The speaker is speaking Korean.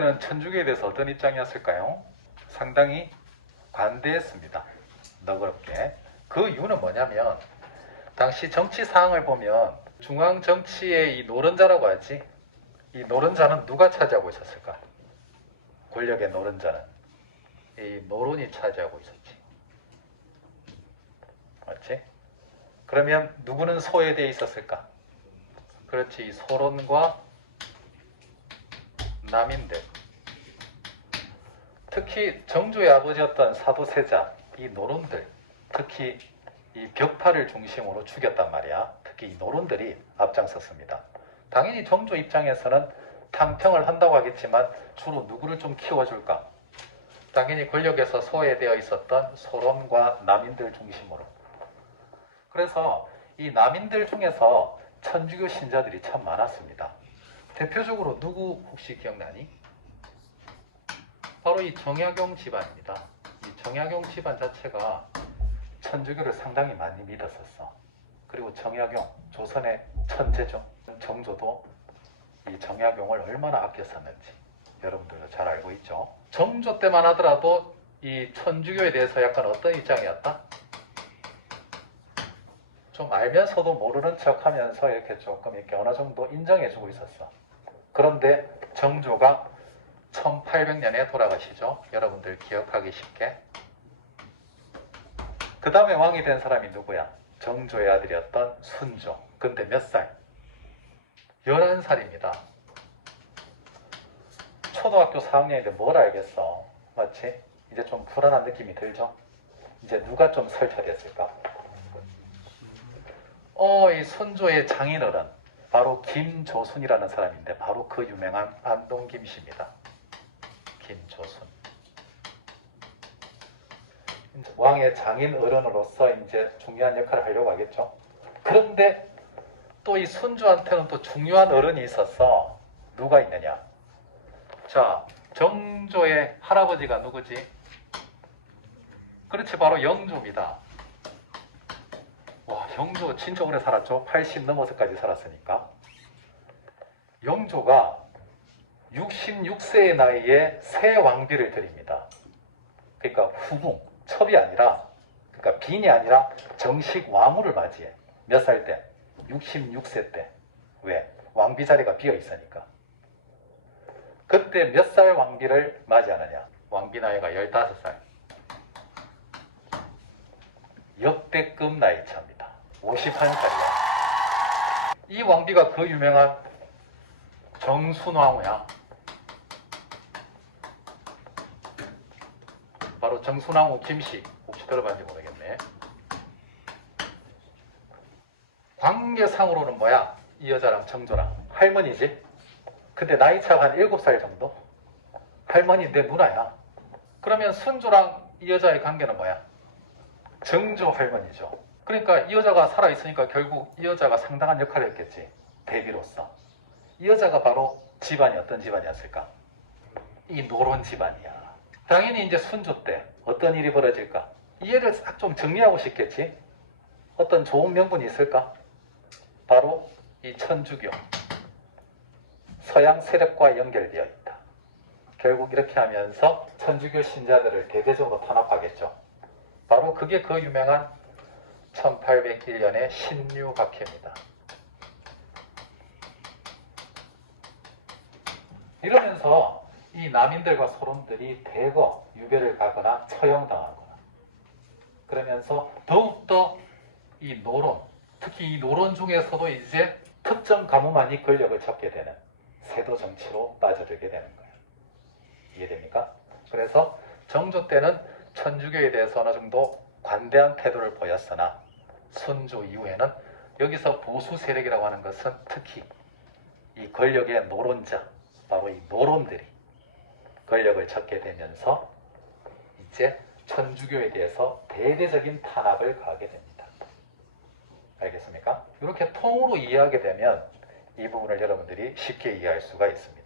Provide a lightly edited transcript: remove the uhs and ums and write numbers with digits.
선조에는 천주교에 대해서 어떤 입장이었을까요? 상당히 관대했습니다. 너그럽게. 그 이유는 뭐냐면 당시 정치 상황을 보면 중앙 정치의 이 노른자라고 하지. 이 노른자는 누가 차지하고 있었을까? 권력의 노른자는 이 노론이 차지하고 있었지. 맞지? 그러면 누구는 소외되어 있었을까? 그렇지. 이 소론과 남인들. 특히 정조의 아버지였던 사도세자, 이 노론들, 특히 이 벽파를 중심으로 죽였단 말이야. 특히 이 노론들이 앞장섰습니다. 당연히 정조 입장에서는 탕평을 한다고 하겠지만 주로 누구를 좀 키워줄까? 당연히 권력에서 소외되어 있었던 소론과 남인들 중심으로. 그래서 이 남인들 중에서 천주교 신자들이 참 많았습니다. 대표적으로 누구 혹시 기억나니? 바로 이 정약용 집안입니다. 이 정약용 집안 자체가 천주교를 상당히 많이 믿었었어. 그리고 정약용, 조선의 천재죠. 정조도 이 정약용을 얼마나 아꼈었는지 여러분들도 잘 알고 있죠. 정조 때만 하더라도 이 천주교에 대해서 약간 어떤 입장이었다? 좀 알면서도 모르는 척하면서 이렇게 조금 이렇게 어느 정도 인정해주고 있었어. 그런데 정조가 1800년에 돌아가시죠. 여러분들 기억하기 쉽게. 그 다음에 왕이 된 사람이 누구야? 정조의 아들이었던 순조. 근데 몇 살? 11살입니다. 초등학교 4학년인데 뭘 알겠어. 맞지? 이제 좀 불안한 느낌이 들죠? 이제 누가 좀 설철했을까? 이 순조의 장인어른. 바로 김조순이라는 사람인데 바로 그 유명한 안동김 씨입니다. 김조순. 왕의 장인 어른으로서 이제 중요한 역할을 하려고 하겠죠. 그런데 또 이 순조한테는 또 중요한 어른이 있었어. 누가 있느냐? 자, 정조의 할아버지가 누구지? 그렇지, 바로 영조입니다. 와, 영조 진짜 오래 살았죠. 80 넘어서까지 살았으니까. 영조가 66세의 나이에 새 왕비를 드립니다. 그러니까 후궁, 첩이 아니라, 그러니까 빈이 아니라 정식 왕후를 맞이해. 몇 살 때? 66세 때. 왜? 왕비 자리가 비어 있으니까. 그때 몇 살 왕비를 맞이하느냐? 왕비 나이가 15살. 역대급 나이 차입니다. 51살이야. 이 왕비가 그 유명한 정순왕후야. 바로 정순왕후 김씨. 혹시 들어봤는지 모르겠네. 관계상으로는 뭐야? 이 여자랑 정조랑 할머니지? 근데 나이 차가 한 7살 정도? 할머니 내 누나야. 그러면 순조랑 이 여자의 관계는 뭐야? 정조 할머니죠. 그러니까 이 여자가 살아있으니까 결국 이 여자가 상당한 역할을 했겠지. 대비로서. 이 여자가 바로 집안이 어떤 집안이었을까? 이 노론 집안이야. 당연히 이제 순조 때 어떤 일이 벌어질까? 이 애를 싹 좀 정리하고 싶겠지? 어떤 좋은 명분이 있을까? 바로 이 천주교. 서양 세력과 연결되어 있다. 결국 이렇게 하면서 천주교 신자들을 대대적으로 탄압하겠죠. 바로 그게 그 유명한 1801년의 신유학회입니다. 이러면서 이 남인들과 소론들이 대거 유배를 가거나 처형당하거나 그러면서 더욱더 이 노론, 특히 이 노론 중에서도 이제 특정 가문만이 권력을 잡게 되는 세도 정치로 빠져들게 되는 거예요. 이해됩니까? 그래서 정조 때는 천주교에 대해서 어느 정도 관대한 태도를 보였으나 순조 이후에는 여기서 보수 세력이라고 하는 것은 특히 이 권력의 노론자, 바로 이 노론들이 권력을 잡게 되면서 이제 천주교에 대해서 대대적인 탄압을 가하게 됩니다. 알겠습니까? 이렇게 통으로 이해하게 되면 이 부분을 여러분들이 쉽게 이해할 수가 있습니다.